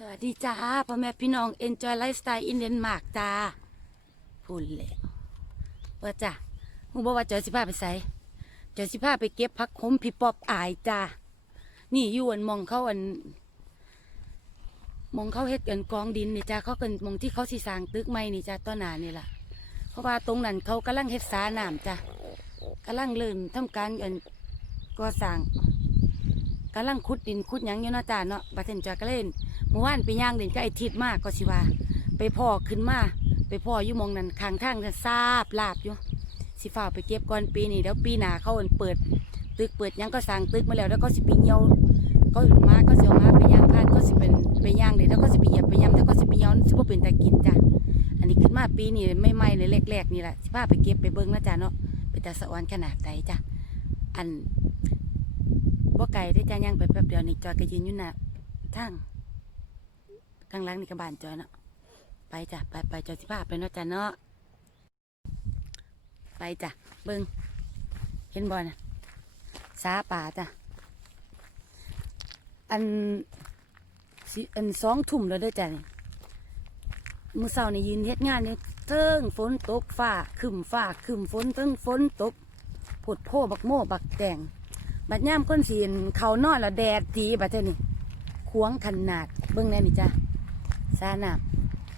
สวัสดีจ้าพ่อแม่พี่น้อง Enjoy Lifestyle in Denmark จ้าพูดแล้วว่าจ้าหูบอกว่าจอยสิพาไปใส่จอยสิพาไปเก็บผักขมพี่ปอบอายจ้านี่อยู่อันมองเขาอัน มองเขาเฮ็ดกันกองดินนี่จ้าเขากันมองที่เขาสิสางตึกใหม่นี่จ้าต้นหนานี่ล่ะ เพราะว่าตรงนั้นเขากำลังเฮ็ดสาน้ำจ้ากำลังเริ่มทำการอันก่อสร้างกำลังขุดดินขุดหยังอยู่นะจ้าเนาะบัดเทนจอยก็เล่น เมื่อวานไปย่างเด่นก็ไอทิดมากก็สิว่า ไปพ่อขึ้นมาไปพ่ออยู่มองนั้นข้างทางจะซาบลาบอยู่สิฝ่าไปเก็บก่อนปีนี้แล้วปีหน้าเขาเอิ้นเปิด ตึกเปิดยังก็สั่งตึกมาแล้วแล้วก็สิไปเหี่ยวก็มาก็เสิเอามาไปย่างผ่านก็สิเป็นไปย่างเลยแล้วก็สิไปเหยียบไปยำแล้วก็สิไปเหี่ยวสิบ่เป็นตากินจ้ะอันนี้ขึ้นมาปีนี้ไม่ไหม้เลยแรกๆนี่แหละสิพาไปเก็บไปเบิ่งนะจ้ะเนาะเป็นตาสะออนขนาดใดจ้ะอันบ่ไก่ได้จ้ะย่างไปแป๊บเดียวนี่จอยก็ยืนอยู่หน้าทาง ข้างหล่างนี่กบ้านจอยเนาะไปจ้ะไปไปจอยสิพาไปเนาะจ้ะเนาะไปจ้ะเบิ่งเห็นบ่น่ะสาป่าจ้ะอันสิอันสองทุ่มแล้วด้อจ้ะนี่มือเช้านี่ยืนเฮ็ดงานนี่เทิงฝนตกฟ้าครึมฟ้าครึมฝนเทิงฝนตกผดโพบักโม่บักแตงบัดย่ามคนสีนเขานอนแล้วแดดจีบัดเจ้านี่ควงขนาดเบิ้งแน่นี่จ้ะ ซาน้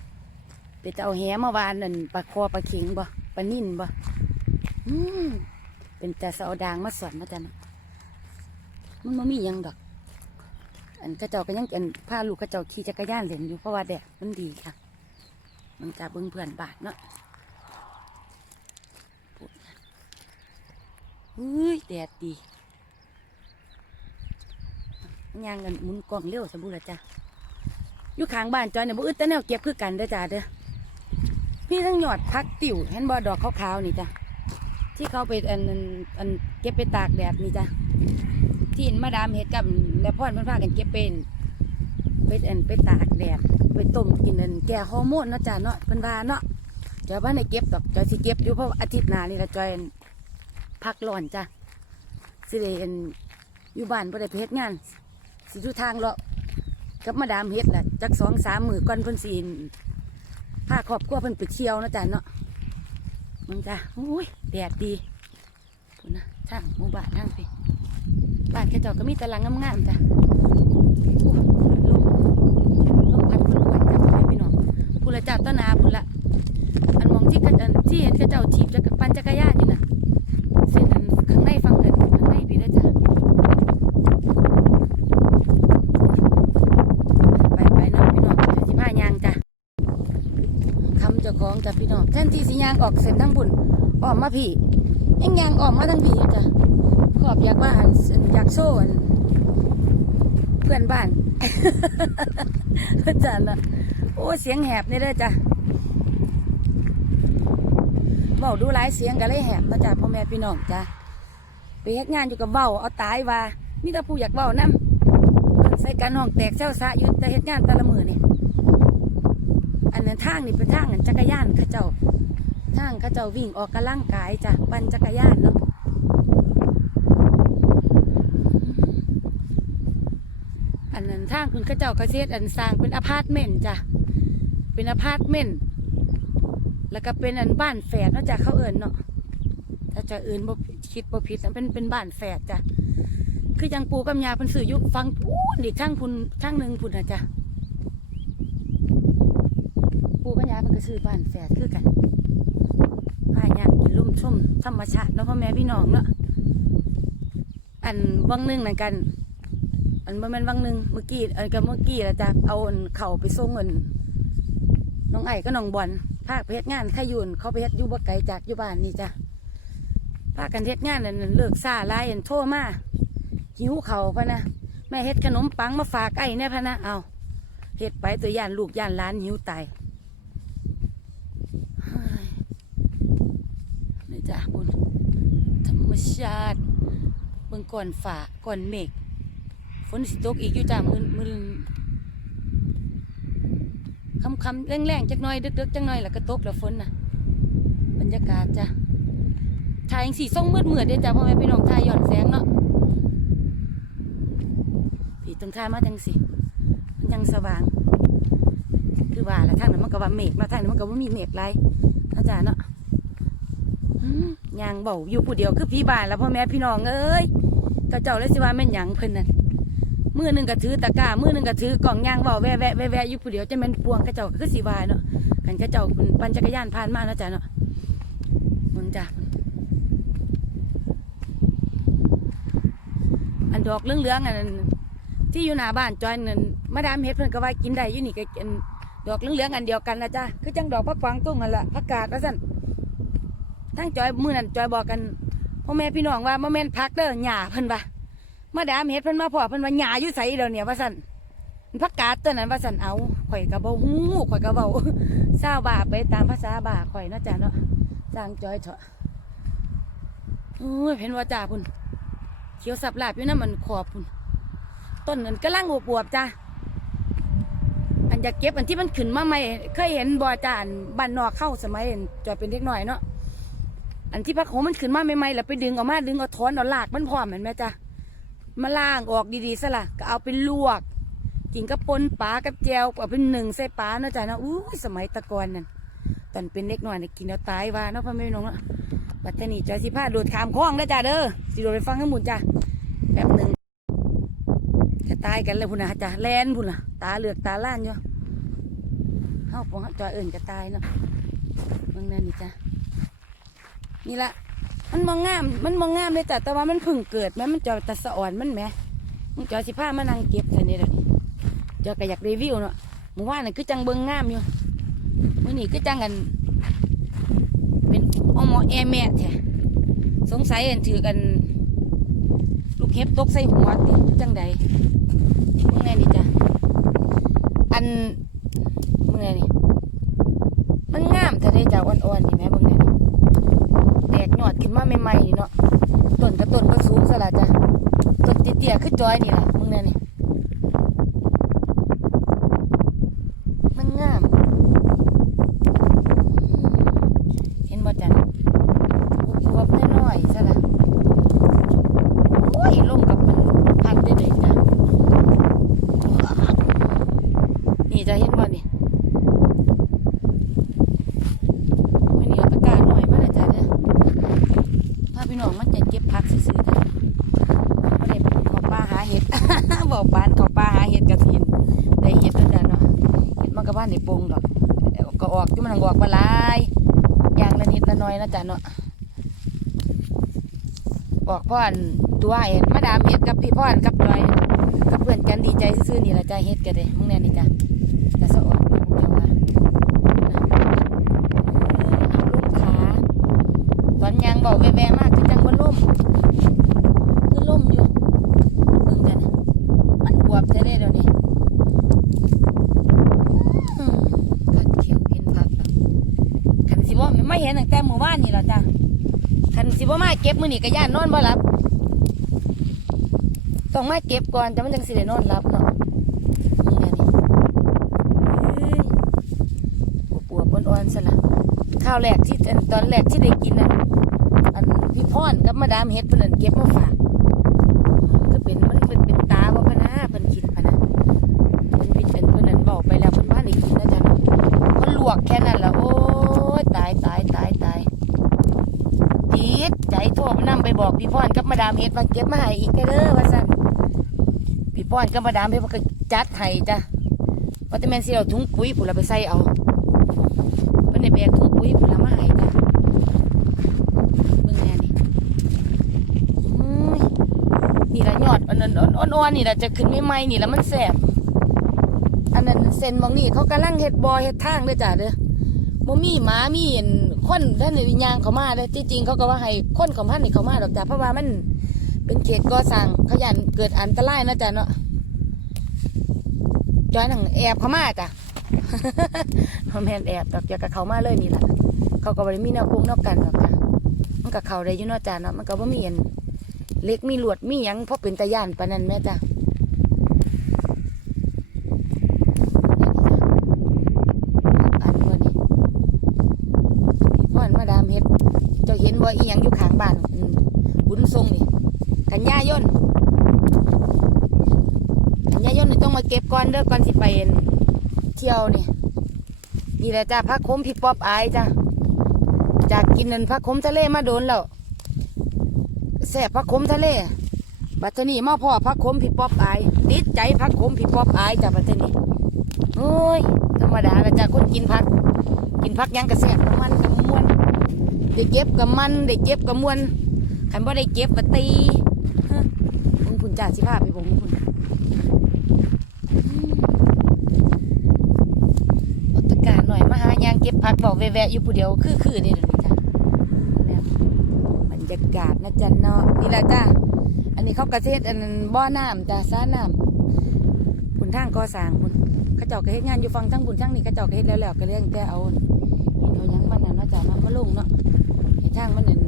ำไปเอาแหมาวานนั่นปลาคอปลาเข็งบ่ปลานิ่นบ่อืมเป็นแต่สอาดางมาสอนมาจ้ะนะมันไม่มียังดอก อันกระเจ้าก็ยังอันพาลูกกระเจ้าขี่จักรยานเล่นอยู่เพราะว่าแดดมันดีค่ะ มันจะเบิ้งเพื่อนบาทเนาะเฮ้ยแดดดีย่างกันมุนกล่องเร็วสมบูรณ์จ้ะ อยู่ข้างบ้านจอยเนี่ยบ่อึดแต่แนวเก็บคือกันเด้อจ้าเด้อพี่ทั้งหยอดพักติ๋วเห็นบ่ดอกขาวๆนี่จ้ะที่เขาไปอันอันอันเก็บไปตากแดดนี่จ้ะที่มาดามเฮ็ดกับแล้วพ่อนเพิ่นพากันเก็บเป็นไปอันไปตากแดดไปต้มกินอันแก้ฮอร์โมนนะจ้ะเนาะเพิ่นว่าเนาะจอยบ่ได้เก็บดอกจอยสิเก็บอยู่เพราะอาทิตย์หน้านี่ละจอยพักร้อนจ้ะสิได้อันอยู่บ้านบ่ได้เฮ็ดงาน สิทุทางเลาะ กับมาดามเฮ็ดแหละจักสองสามมือก่อนเพิ่นสีพาครอบครัวเพิ่นไปเที่ยวนะจ๊ะเนาะมึงจ้ะอุ้ยแดดดีพูดนะทางหมู่บ้านทางไปบ้านแค่จ้าก็มีต่หลังงามๆจ้ะอู้ลมพัดพุ่นๆจ้ะพ่อแม่พี่น้องพูดละจ้าต้นนาพูดละอันมองที่กันที่เห็นเขาเจ้าถีบจักปั่นจักรยานอยู่น่ะเส้นอันข้างในฝั่งนั้นข้างในพี่เด้อจ้ะ ไปไปเนาะพี่น้องจะสิพายางจ้ะคำเจ้าของจ้ะพี่น้องแทนที่สิยางออกเส้นทั้งบุญออกมาพี่ยังยางออกมาทั้งพี่อยู่จ้ะขอบอยากว่าอันอยากโซ่นเพื่อนบ้านจ้ะละโอ้เสียงแหบนี่เด้อจ้ะเบาดูหลายเสียงก็เลยแหบนาะจ้ะพ่อแม่พี่น้องจ้ะไปเฮ็ดงานอยู่กับเบาเอาตายว่ามีแต่ผู้อยากเบานำใส่กันห้องแตกเจ้าสะอยืนแต่เหตุงานแต่ละมือนี่ ทางนี่เป็นทางจักรยานข้าเจ้า ทางข้าเจ้าวิ่งออกกำลังกายจ้ะปั่นจักรยานเนาะอันนั้นทางคุณข้าเจ้าเกษตอันสร้างเป็นอพาร์ตเมนต์จ้ะเป็นอพาร์ตเมนต์แล้วก็เป็นอันบ้านแฝดนาะจ้ะเขาเอิญเนาะถ้าจะเอิญบ่คิดบ่ผิดนเป็นเป็นบ้านแฝดจ้ะคือจังปูกับยาเพิ่นสื่ออยุฟังพูนอีกทั้งพุ่นทั้งหนึ่งพุ่นนะจ๊ะปูกับยาเพิ่ นก็ซื้อบ้านแฝดคือกันพายางกินลุ่มชุ่มธรรมชาติเนาะพ่อแม่พี่น้องเนาะอันวังนึงนั่นกัน อันบ่แม่นวังนึงเมื่อกี้อันกับเมื่อกี้ละจ้ะเอาเข่าไปส่งเงินน้องไอ้ก็น้องบอลพาไปเฮ็ดงานขยุนเขาไปเฮ็ดอยู่บ่ไกลจากอยู่บ้านนี่จ้ะพาคกันเฮ็ดงานนั่นเลิกซาลายอันโทรมาหิวเข่าพะนะแม่เฮ็ดขนมปังมาฝากไอ้เนี่ยพะนะเอาเฮ็ดไปตัวย่านลูกย่านล้านหิวตายเฮ้ยนี่จ้ะบุญธรรม ชาติเบิ่งก่อนฝ่าก่อนเมฆฝนสิตกอีกอยู่จ้ะมือมือคำคำแรงแรงๆจักหน่อยดึกๆจักหน่อยแล้วก็ตกแล้วฝนน่ะ บรรยากาศจ้ะถ่ายสีส้มมืดเหมือดเด้อจ้ะพ่อแม่พี่น้องถ่ายหย่อนแสงเนาะผีตรงท่ายมาจังสิมันยังสว่าง คือว่าละทางนั้นมันก็ว่าเมฆมาทางนี้มันก็บ่ามีเมฆไรอาจารย์เนาะอืม ยางเบาอยู่ผู้เดียวคือพี่บ้านแล้วพ่อแม่พี่น้องเอ้ยก็เจ้าเลยสิว่าแม่นหยังเพิ่นน่ะมือหนึ่งก็ถือตะกร้ามือหนึ่งก็ถือกล่องยางเบาแวะแวะแวะแวะอยู่ผู้เดียวจะแม่นปวงก็เจ้าก็คือสิว่าเนาะกันก็เจ้าปั่นจักรยานผ่านมาเนาะจ้ะเนาะมึงจ้ะอันดอกเหลืองๆอันนั้นที่อยู่หน้าบ้านจอยนั่นมาดามเฮ็ดเพิ่นก็ว่ากินได้อยู่นี่ก็กินดอกเหลืองๆอันเดียวกันนะจ้ะคือจังดอกพักกวางตุ้งนั่นละผักกาดว่าซั่น ทั้งจอยมือนั่นจอยบอกกันพ่อแม่พี่น้องว่ามาแม่นพักเด้อหญ้าเพิ่นว่ามาดามเฮ็ดเพิ่นมาพ่อเพิ่นว่าหญ้าอยู่ไสเดี๋ยวเนี่ยว่าซั่นพักกาดตัวนั้นว่าซั่นเอาข่อยก็บ่ฮู้ข่อยก็เว้าซาบาไปตามภาษาบาข่อยนาะจ้ะเนาะสร้างจอยเถอะโอ้ยเห็นว่าจ้าพุ่นเขียวสับลาบอยู่นำมันขอบพุ่นต้นนั้นกำลังอวบจ้าอันอยากเก็บอันที่มันขึ้นมาใหม่เคยเห็นบ่จ้านบ้านนอกเข้าสมัยจอยเป็นเด็กน้อยเนาะ อันที่พักโหมันขึ้นมาใหม่ๆแล้วไปดึงออกมาดึงเอาถอนเอาลากมันพร้อมเห็นไหมจ๊ะมาล่างออกดีๆซะละก็เอาไปลวก กินกับปนปลากับแจวเอาเป็นหนึ่งใส่ปลาเนาะจ๊ะเนาะอู้ยสมัยตะกอนนั่นตอนเป็นเด็กน้อยเนี่ยกินเอาตายว่าเนาะพ่อแม่น้องเนาะบัดเทอนี้จอยสิพาโดดขามคลองได้อจ้ะเด้อสิโดดไปฟังข้างบนจ้ะแป๊บหนึ่งจะตายกันเลยพุ่นนะจ้ะแลนพุ่นล่ะ ตาเหลือกตาล้านอยู่เฮาปองจอยเอิ่นจะตายเนาะเบิ่งนั่นนี่จ้ะ นี่ละมันมองงาม มันมองงามเลยจ้ะแต่ว่ามันพิ่งเกิดแม่มันจะตะสะอ่อนมันแหม่มึงจอสิผ้ามานั่งเก็บแต่นี่เดี๋ยวนี้จอก็อยากรีวิวเนาะหมู่ว่านน่ะคือจังเบิงงามอยู่มื่อนี้คือจังกัน เป็นอมอแอแม่แท้สงสัยอันถือกัน ลูกเห็บตกใส่หัวติจังใดมึงไงนี่จ้ะอันมึงไงนี่มันงามแต่ได้จ้ะอ่อนๆนี่แม่ แตกยอดขึ้นมาใหม่ๆนี่เนาะต้นกับต้นก็สูงสละจ้ะต้นเตี้ยๆขึ้นจอยนี่ล่ะมึงเนี่ยนี่งาม เห็นบ่จ้ะอวบๆน้อยๆสละโอ้ยลงกับมันพัดได้เลยจ้ะนี่จะเห็นบ่นี่ไม่เหนียวตะกร้าหน่อยมาเลยจ้ะเด้อ ถ้าพี่น้องมันจะเก็บผักซื้อๆจ้ะไม่ได้เขาปลาหาเห็ด บอกปานเขาปลาหาเห็ดกระถินได้เห็ดแล้วจ้ะเนาะเห็ดมันก็บ้านในปงดอกแต่ก็ออกที่มันออกมาหลายอย่างละ นะหน้อยนะจ้ะเนาะบอกพ่อนตัวเองมาดามเฮ็ดกับพี่พ่อนกับจอยกับเพื่อนกันดีใจซื่อๆนี่ละจ้ะเฮ็ดกันเลยมึงแน่นี่จ้ะจะสะออกมึงจะว่านะเอาลูกขาตอนยางบอกแว่ๆมากคือจังบนล่มคือล่มอยู่เบิ่งกันนะมันบวบจะได้เดี๋ยวนี้อืมคันเขียวเห็นผักแล้วคันสิบ่ไม่เห็นตั้งแต่หมู่บ้านนี่แล้วจ้ะคันสิบ่มาเก็บมื้อนี้ก็ย่านนอนบ่หลับต้องมาเก็บก่อนแต่มันจังสิได้นอนหลับเนาะนี่ไงนี่เอ้ยปวบๆอ่อนๆซะละข้าวแรกที่ตอนแรกที่ได้กินน่ะอันพี่พรกับมาดามเฮ็ดเพิ่นนเก็บมาฝากก็เป็นมันเป็นเป็นตาบ่พะนะเพิ่นคิดพะนะมันเป็นเป็นเพิ่นนั่นบอกไปแล้วเพิ่นว่าได้กินนะจ๊ะเนาะก็ลวกแค่นั้นละโอ้ยตายตายตายตายิดใจโทรไปนํไปบอกพี่พรกับมาดามเฮ็ดว่าเก็บมาให้อีกเด้อว่าซั่นพี่พรกับมาดามเฮ็ดว่าก็จัดให้จ้ะว่าแต่แม่นสิเอาถุงปุ๋ยพุ่นละไปใส่เอาเพิ่นได้แบกถุงปุ๋ยผลไม้จ้ะเบิ่งแน่นี่นี่ละยอดอันนั้นอ่อนๆนี่ละจะขึ้นใหม่ๆนี่ละมันแสบอันนั้นเส้นบางนี่เขากำลังเฮ็ดบ่อเฮ็ดทางเด้อจ้ะเด้อบ่มีหมามีอัน คนท่านนี่ยางเขามาเด้ที่จริงเขาก็ว่าให้คนเขามานนี่เขามาดอกจ้ะเพราะว่ามันเป็นเขตก่อสร้างเขายันเกิดอันตรายนะจ้ะเนาะจอยหนังแอบเขามาจ้ะพ่อแม่นแอบดอกเดียวกับเขามาเลยนี่แหละเขาก็บริมีแนวโกงนวกันหรอกจ้ะมันกับเขาได้ยู่นอกจาเนาะมันก็บ่มีอันเล็กมีหลวดมียังเพราะเป็นตะย่านปานนั้นแม่จ้ะอันบ่นี่พี่พ่อนมาดามเฮ็ดเจ้าเห็น บ่อีหยังอยู่ข้างบ้านบุญทรงนี่กันยายนกันยายนนี่ต้องมาเก็บก่อนเด้อก่อนสิไปอั่นเที่ยวนี่นี่แหละจ้าพักคมพี่ป๊อบอายจ้าจากกินเนันพักคมทะเลมาโดนแล้วแซ่บพักคมทะเลบัดเทนี้มาพ่อพักคมพี่ป๊อบอายติดใจพักคมพี่ป๊อบอายจ้าบัดเทนี้โอ้ยธรรมดาละจ้าคนกินพัก กินพักยังกระแซ่บกับมันกับมวน ได้เก็บกับมันได้เก็บกับมวนขันบ่ได้เก็บก็ตีฮะมึงคุณจ่าสิพาไปบ่งคุณอาตการหน่อยมาหายางเก็บผักบอกแวะๆอยู่ผู้เดียวคือคือนี่เดี๋ยวนี้จ้ะบรรยากาศนะจ๊ะเนาะนี่แหละจ้าอันนี้เขากระเทศอันอันบ่อน้ำจ้าซ่าน้ำบุญทางก่อสร้างบุญเขาเจ้าก็เฮ็ดงานอยู่ฟังทั้งบุญทั้งนี้เขาเจ้าก็เฮ็ดแล้วแล้วก็เรื่องแต่เอาเห็นเอายังมันน่ะเนาะจ้านาะมาลงเนาะ ทางมันนั่น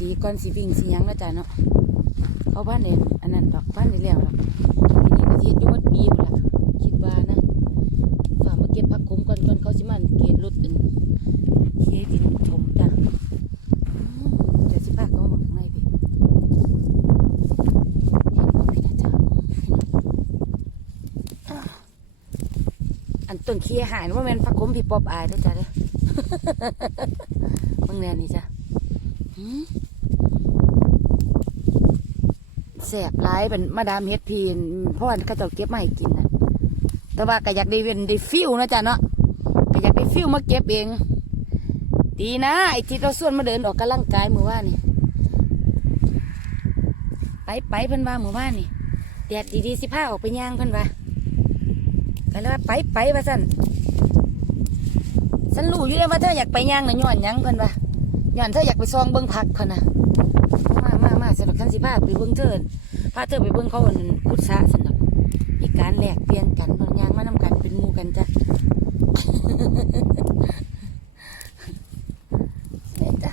ดีก่อนสิวิ่งสิหยังเนาะจ้าเนาะเขาบ้านเองอันนั้นดอกบ้านนี่แล้วล่ะทีนี้ก็สิเฮ็ดอยู่หมดปีพุ่นล่ะคิดว่านะฝ่ามาเก็บผักขมก่อนก่อนเขาสิมาเกณฑ์รถอันเฮ็ดดินถมจ้ะอืมเดี๋ยวสิพาเขามาเบิ่งข้างในพี่เห็นบ่พี่นะจ๊ะอันต้นเคียหายว่าแม่นพักคุ้มพี่ป๊อบอายเด้อจ้ะเด้อ เบิ่งแน่นี่จ้ะแสบหลายเป็นมาดามเฮ็ดพีนเพราะว่าเขาเจ้าเก็บมาให้กินนะแต่ว่าก็อยากได้เวนได้ฟิวนะจ๊ะเนาะก็อยากได้ฟิวมาเก็บเอง ดีนะไอ้ที่เราส่วนมาเดินออกกำลังกายมือว่านี่ไปไปเพิ่นว่าหมู่บ้านนี่แดดดีๆสิพาออกไปย่างเพิ่นว่าก็เลยว่าไปไปว่าสั่น ฉันรู้อยู่แล้วว่าเธออยากไปย่างน่ะย้อนหยังเพิ่นว่าย้อนเธออยากไปซองเบิ่งผักเพิ่นน่ะมามามาสำหรับฉันสิพาไปเบิ่งเธอพาเธอไปเบิ่งเขาอันพุทธะสนับมีการแลกเปลี่ยนกันเพิ่นย่างมานํกันเป็นหมู่กันจ้ะเียจ้ะ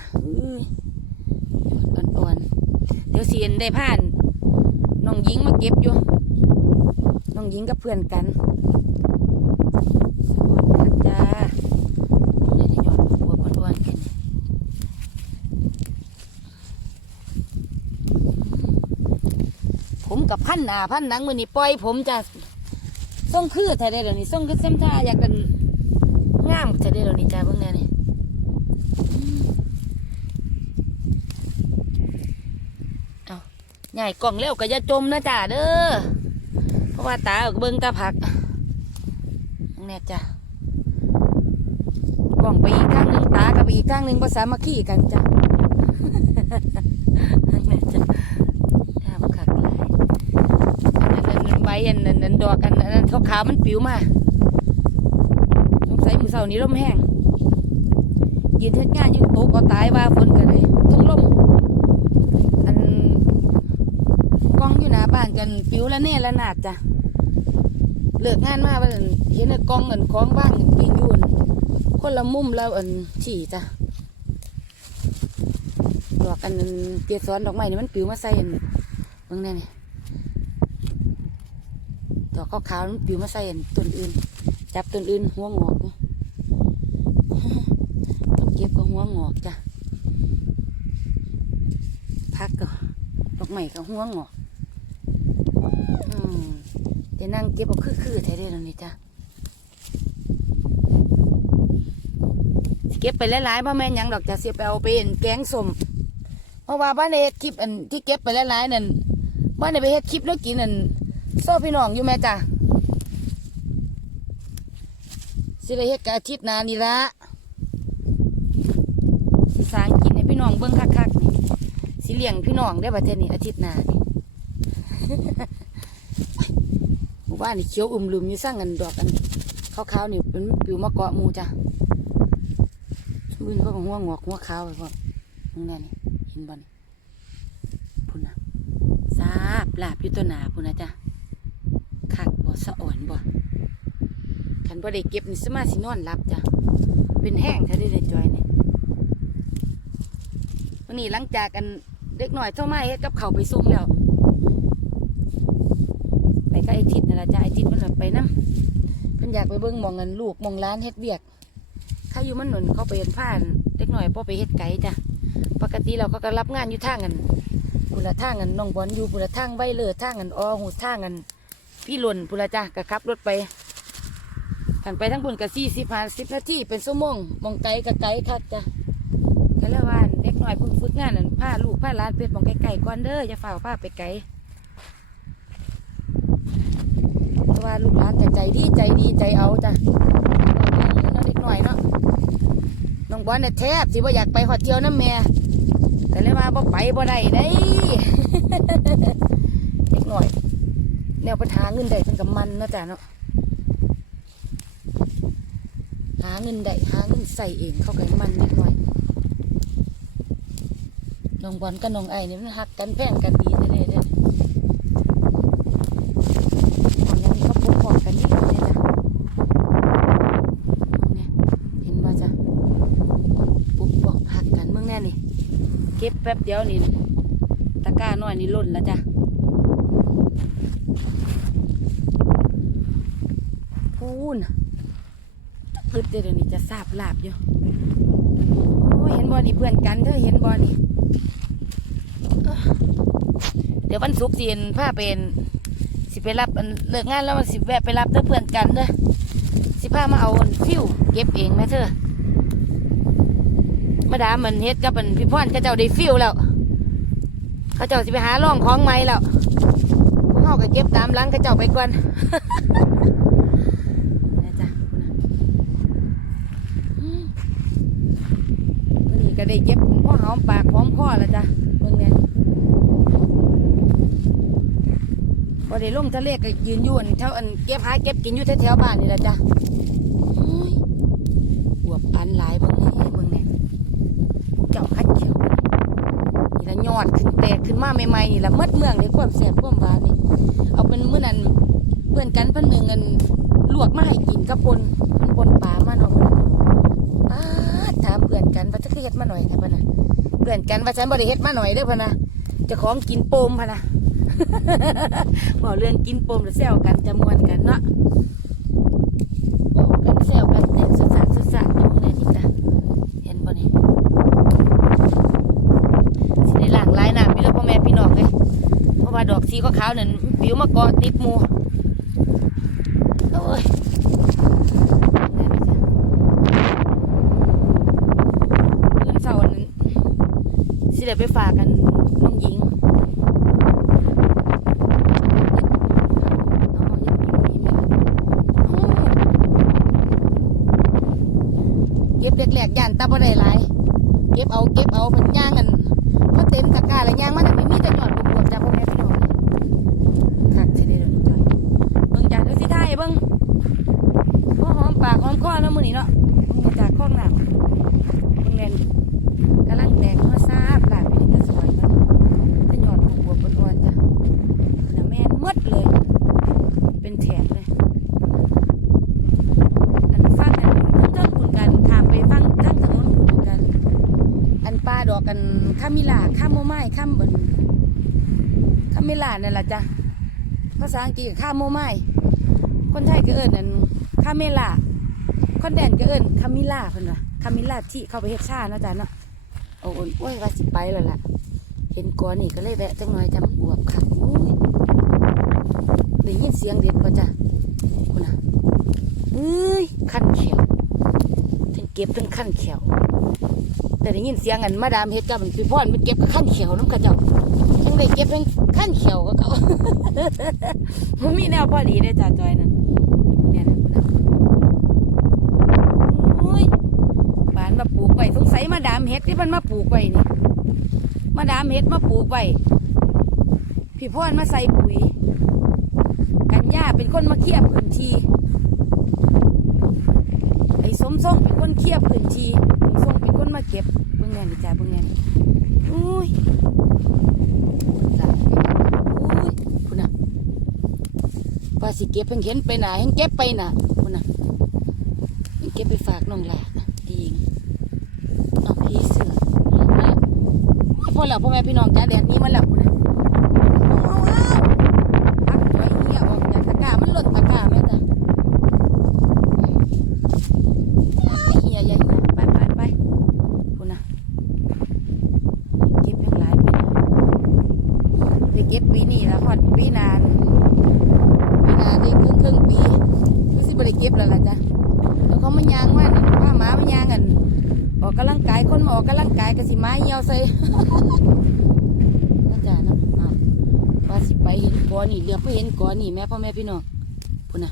อ่อนๆเดี๋ยวเสียนได้ผ่านน้องหญิงมาเก็บอยู่น้องหญิงกับเพื่อนกันสวัสดีจ้าเดี๋ยวจะหยอดบวบอ้วนๆกันผมกับ พันหนาพันหนังมือนี่ปล่อยผมจะส่งคือแท้ได้เดี๋ยวนี้ส่งคือเส้นท่าอยากกันงามแทได้เดี๋ยวนี้จ้าเพิ่งแน่นี่ใหญ่กล่องเร็วก็จะจมนะจ้าเด้อเพราะว่าตาเบิ่งตาผักแน่จ้ะกล่องไปอีกข้างหนึ่งตากับไปอีกข้างหนึ่งภาษามาขี้กันจ้ะแน่จ้ะห้ามขักหลายอันนั้น อันนั้นใบอันนั้นอันดอกอันอันนั้นขาวๆมันปิวมาสงสัยมือเสาร์นี้ลมแห้งยืนเท็ดงานยืนโต๊ะก็ตายว่าฝนกันเลยทั้งลมอันกล้องอยู่หน้าบ้านกันปิวละเน่ละนาดจ้ะเลิกงานมาว่าอั่นเห็นกล้องเงินกล้องบ้านกันปิงอยู่นคนละมุมแล้วอันฉี่จ้ะดอกอันนั้นเปียซ้อนดอกไม้นี่มันปิวมาใส่อันเบิ่งแน่นี่ ดอกขาวๆมันปิวมาใส่อันต้นอื่น จับต้นอื่นหัวงอกต้องเก็บก็หัวงอกจ้ะพักก็ดอกไม้ก็ห่วงเหรออืมแต่นั่งเก็บเอาคือๆแท้เด้อนี่จ้ะเก็บไปหลายๆบ่แม่นยังดอกจะเสียไปเอาไปเห็นแกงสมเพราะว่าบ้านในเฮ็ดคลิปอันที่เก็บไปหลายๆนั่นบ้านในไปเฮ็ดคลิปแล้วกินนั่น โซ่พี่น้องอยู่แม่จ้ะสิได้เฮ็ดกอาทิตย์นานี่ละสิสร้างกินให้พี่น้องเบิ่งคักๆนี่สิเลี้ยงพี่น้องได้ประเทศนี้อาทิตย์นานี่หมู่บ้านนี่เขียวอุ่มลืมอยู่สร้างกันดอกกันขาวๆนี่เป็นปิวมะเกาะหมูจ้ะมือนี่ก็หัวงอกหัวขาวไปพร้อมมึงแน่นี่เห็นบ่นี่พุ่นนะซาบลาบอยู่ตัวหนาพุ่นนะจ้ะ สะอ่อนบ่คันบ่ได้เก็บนี่สมาสินอนหลับจ้ะ เป็นแห้งถ้าได้เลยจอยนี่วันนี้หลังจากกันเด็กหน่อยเท่าไม้เฮ็ดกับเขาไปซุ่มแล้วไปก็ไอทิดนั่นละจ้าไอทิดมันแบบไปน้ำเพิ่นอยากไปเบิ่งมองเงินลูกมองร้านเฮ็ดเวียกข้าอยู่มันหนุนเขาไปเห็นผ่านเด็กหน่อยพอไปเฮ็ดไก่จ้ะปกติเราก็กรับงานอยู่ท่างกันพุละท่างกันน้องบอลอยู่พุละท่างใบเลือทางกันออหูทางกัน พี่หล่นพุละจ้ะก็ขับรถไปขันไปทั้งบุญกับสี่สิบห้าสิบนาทีเป็นชั่วโมงมองไกลกับไกลคักจ้ะก็แล้วว่าเด็กหน่อยเพิ่งฝึกงานนั่นพาลูกพาหลานเป็ดมองไกลๆก่อนเด้ออย่าฝ่าพาไปไกลเพราะว่าลูกหลานจะใจดีใจดีใจเอาจ้ะน้องเด็กหน่อยเนาะน้องบอลเนี่ยแทบสิว่าอยากไปหอดเที่ยวน้ำแม่แต่เลยว่าบ่ไปบ่ได้ได้เด็กหน่อย แนวปัญหาเงินได้เป็นกับมันนะจ้ะเนาะหาเงินได้หาเงินใส่เองเข้ากันมันนิดหน่อยน้องบอลกับน้องไอ้นี่มันหักกันแพงกันดีแน่ๆเนี่ยเอาอย่างนี้เขาปลูกของกันดีเลยจ้ะเนี่ยเห็นบ่จ้ะปลูกบอกหักกันเมื่อแน่นี่ เก็บแป๊บเดียวนี่ตะกร้าน้อยนี่ล่นแล้วจ้ะพู นอึดเดี๋ยวนี้จะทราบลาบอยู่โอ้เห็นบอนี่เพื่อนกันเธอเห็นบอนี่เอ้เดี๋ยววันศุกร์สิเห็นผ้าเป็นสิไปรับเลิกงานแล้วมันสิแวะไปรับเธอเพื่อนกันเด้อสิพามาเอาฟิวเก็บเองไหมเธอมาดามันเฮ็ดกับมันพี่พ่อนเขาเจ้าได้ฟิวแล้วเขาเจ้าสิไปหาล่องของไม้แล้วพวกเขาก็เก็บตามหลังเขาเจ้าไปก่อน นะจ๊ะคุณนะ วันนี้ก็ได้เย็บพ่อหอมปากหอมคอ แล้วจ้ะเมืองเนี่ยพอได้ลงทะเลก็ยืนอยวนเท่าอันเก็บหาเก็บกินอยู่แถวๆบ้านนี่แหละจ้ะโอ้ยบวบอันหลายเบิ่งนี่เบิ่งเนี่ยเจ้าคัดเขียวนี่ละยอดขึ้นแตกขึ้นมาใหม่ๆนี่ละมัดเมืองในความแสบความหวานนี่เอาเป็นเมื้อนั้นเพื่อนกันเพิ่นหนึ่งกันลวกมาให้กินกับปนเพิ่นปนปลามาเนาะมื้อนั้นเนาะอ้าถามเพื่อนกันว่าจะคือเฮ็ดมาหน่อยค่ะพะนะ เพื่อนกันว่าฉันบริเฮ็ดมาหน่อยเด้อพะนะจะของกินโปมพะนะบอกเรื่องกินโปมแล้วแซวกันจะมวนกันเนาะบอกกันแซวกันแต่สุดสะสุดสะอยู่ในนี่จ้ะเห็นบ่นี่สิได้ล้างลายน้ำพี่แล้วพ่อแม่พี่น้องเลยเพราะว่าดอกสีขาวๆนั่นปิวมาเกาะติดมูโอ้ยได้ไหมจ๊ะ เงินเสาร์นั้น สิเดี๋ยวไปฝากกันน้องหญิงเอาเอาอย่าปีนหนีแม่อืมเก็บแรกๆย่านตาบ่ได้หลายเก็บเอาเก็บเอาเพิ่นย่างกันพอเต็มตะกร้าแล้วย่างมันน่ะมีมีแต่หยอดบวบๆจ้าพ่อแม่พี่น้องคักสิได้เด้อจอยเบิ่งจ้าเดี๋ยวสิถ่ายให้เบิ่งพอหอมปากหอมคอเนาะมื้อนี้เนาะมึงจากข้องน้ำ มึงเน่นกำลังแตกข้อซาบหลานเป็นกระสวนมันถ้าหยอดหัวบนอ่อนๆจ้ะน้ำแม่นหมดเลย เป็นแถบเลย อันฟังอันเจ้าคุณกันถามไปฟังทั้งถนนคุณกัน อัน ปลาดอกกันข้ามิลาข้ามโมไม้ข้ามบนข้ามิลานั่นแหละจ้ะภาษาอังกฤษข้ามโมไม้คนไทยก็เอิญนั่นข้าเมลาคนแดนก็เอิญคามิล่าเพิ่นว่าคามิล่าที่เข้าไปเฮ็ดชาเนาะจ้ะเนาะโอ้โอ้ยว่าสิไปแล้วล่ะ เห็นก่อนนี่ก็เลยแวะจังหน่อยจำบวบค่ะอุ้ยได้ยินเสียงเด็ดป่ะจ้ะคุณน่ะเอ้ยขั้นเขียวทั้งเก็บทั้งขั้นเขียว แต่ได้ยินเสียงอันมาดามเฮ็ดกับมันคือพ่อนมันเก็บกับขั้นเขียวน้ำกระเจ้าทั้งได้เก็บทั้งขั้นเขียวก็เขามันมีแนวพอดีได้จ้ะจอยนั่นเนี่ยนะคุณน่ะอุ้ยบานมาปลูกไว้สงสัยมาดามเห็ดที่มันมาปลูกไว้นี่มาดามเห็ดมาปลูกไว้พี่พ่อนมาใส่ปุ๋ย กันย่าเป็นคนมาเคียบพื้นที่ไอ้สมทรงเป็นคนเคียบพื้นที่ มาเก็บเบื้องแน่นี่จ้าเบื้องแน่นี่อุ้ยจ้ะอุ้ยคุณน่ะว่าสิเก็บเพิ่งเห็นไปหนาเห็นเก็บไปหนาคุณน่ะเก็บไปฝากน้องหลานะดีงน้องพีเสือมาพ่อแล้วพ่อแม่พี่น้องจ้าแดดนี้มาแล้วคุณนะว้าวว้าวพักไว้เหี้ยออกจากตะกร้ามันหล่นตะกร้าแม่จ้ะอ้ายเหี้ยใหญ่นะไปไปไปคุณนะเก็บยังหลายปีนะไปีนี้แล้วฮอดปีนานปีนานได้ครึ่งครึ่งปีรู้สึกบ่ได้เก็บแล้วล่ะจ้ะแล้วเขามายางว่านี่าหมามายางกันออกกำลังกายคนมาออกกำลังกายก็สิไม้เหี่ยวใส่น่าจะนะอ้าวว่าสิไปเห็นกอนี่เรียบไปเห็นก้อนนี่แม่พ่อแม่พี่น้องพุ่นน่ะ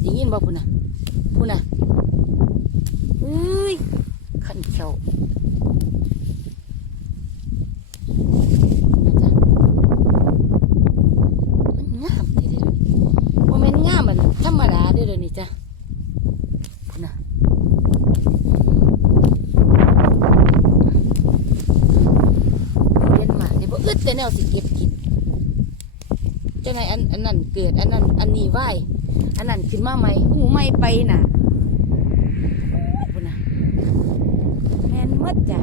ได้ยินบ่พุ่นน่ะพุ่นน่ะเอ้ยขันเขียวมันงามเด้อเด้อบ่แม่นงามมันธรรมดาเด้อเด้อนี่จ้ะพุ่นน่ะ เรียนมาเนี่ยบ่อึด แต่แนวสิเก็บกินจังไงอันอันนั้นเกิด อันนั้น อันนี้ไหวอันนั้นขึ้นมาใหมหูใหม่ไปน่ะนะแมนมดจ้ะ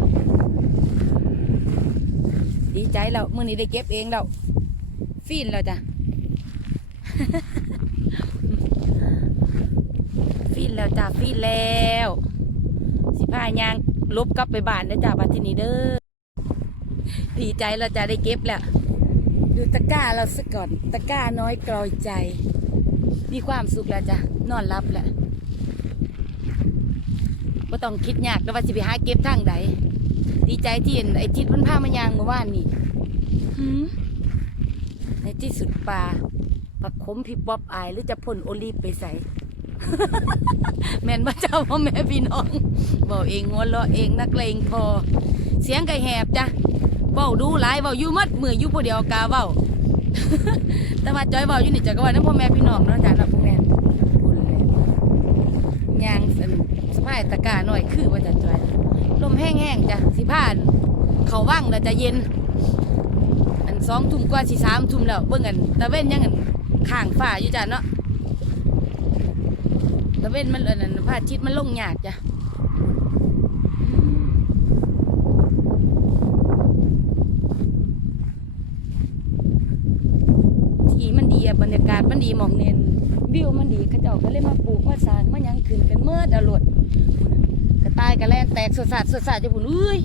ดีใจแล้วมื้อนี้ได้เก็บเองแล้วฟีนแล้วจ้ะฟีนแล้วจ้ะฟีนแล้ว สิพายางลบกลับไปบ้านเด้อจ้ะบัดทีนี้เด้อ ดีใจเราจะได้เก็บแล้ว ดูตะก้าเราซะก่อน ตะก้าน้อยกลอยใจ มีความสุขแล้วจ้ะ นอนรับแล้วไม่ต้องคิดยากแล้วว่าสิไปหาเก็บทางใดดีใจที่เห็นไอ้ทิศมันพามายางเมื่อวานนี่ในที่สุดปลาปักขมพี่ป๊อบอาย หรือจะพ่นโอลีฟไปใส่แม่นพระเจ้าพ่อแม่พี่น้อง บอกเองหัวเราะเองนักเลงพอ เสียงไก่แหบจ้ะ เว้าดูหลายเว้าอยู่มัดมืออยู่ผู้เดียวกาเว้า แต่ว่าจอยเว้าอยู่นี่จ้ะก็ว่าน้ำพ่อแม่พี่น้องเนาะจ้ะเนาะพวกแม่พูดเลยยางสนสะพายตะกร้าหน่อยคือว่าจะจอยลมแห้งๆจ้ะสิผ่าน เขาว่างแล้วจะเย็น อันสองทุ่มกว่าสิสามทุ่มแล้วเบิ่งกันตะเว้นยังกันข้างฟ้าอยู่จ้ะเนาะตะเว้นมันอันนั้นพระอาทิตย์มันลงยากจ้ะ ที่มันดีอะบรรยากาศมันดีหมองเน้นวิวมันดีเขาเจ้าก็เลยมาปลูกมาสร้างมายังขึ้นกันเมื่อดารดกระต่ายกระแลนแตกสดสาดสดสาดจะพุ่นเอ้ย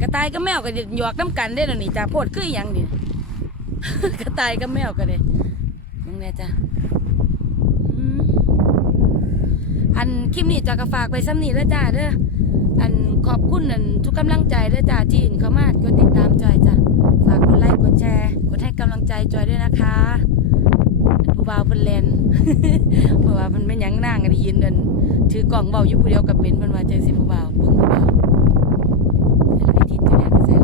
กระต่ายก็แมวก็หยอกน้ำกันได้แล้วนี่จ้าโพดคือยังดิกระต่ายก็แมวก็เลยยังไงจ้าอันคลิปนี้จะกระฝากไปซ้ำนี่แล้วจ้าเด้ออันขอบคุณอันทุกกำลังใจเด้อจ้าที่เข้ามากดติดตามจอยจ้าฝากกดไลค์กดแชร์กดให้กำลังใจจอยด้วยนะคะ ผู้บ่าวเพิ่นแลนเพราะว่าเพิ่นไม่ยั้งนางกันได้ยินเดินถือกล่องเบาอยู่ผู้เดียวกับเป็นเพิ่นว่าใจสิผู้บ่าวเบิ่งผู้บ่าวใส่หลายทิศอยู่แล้วก็ใส่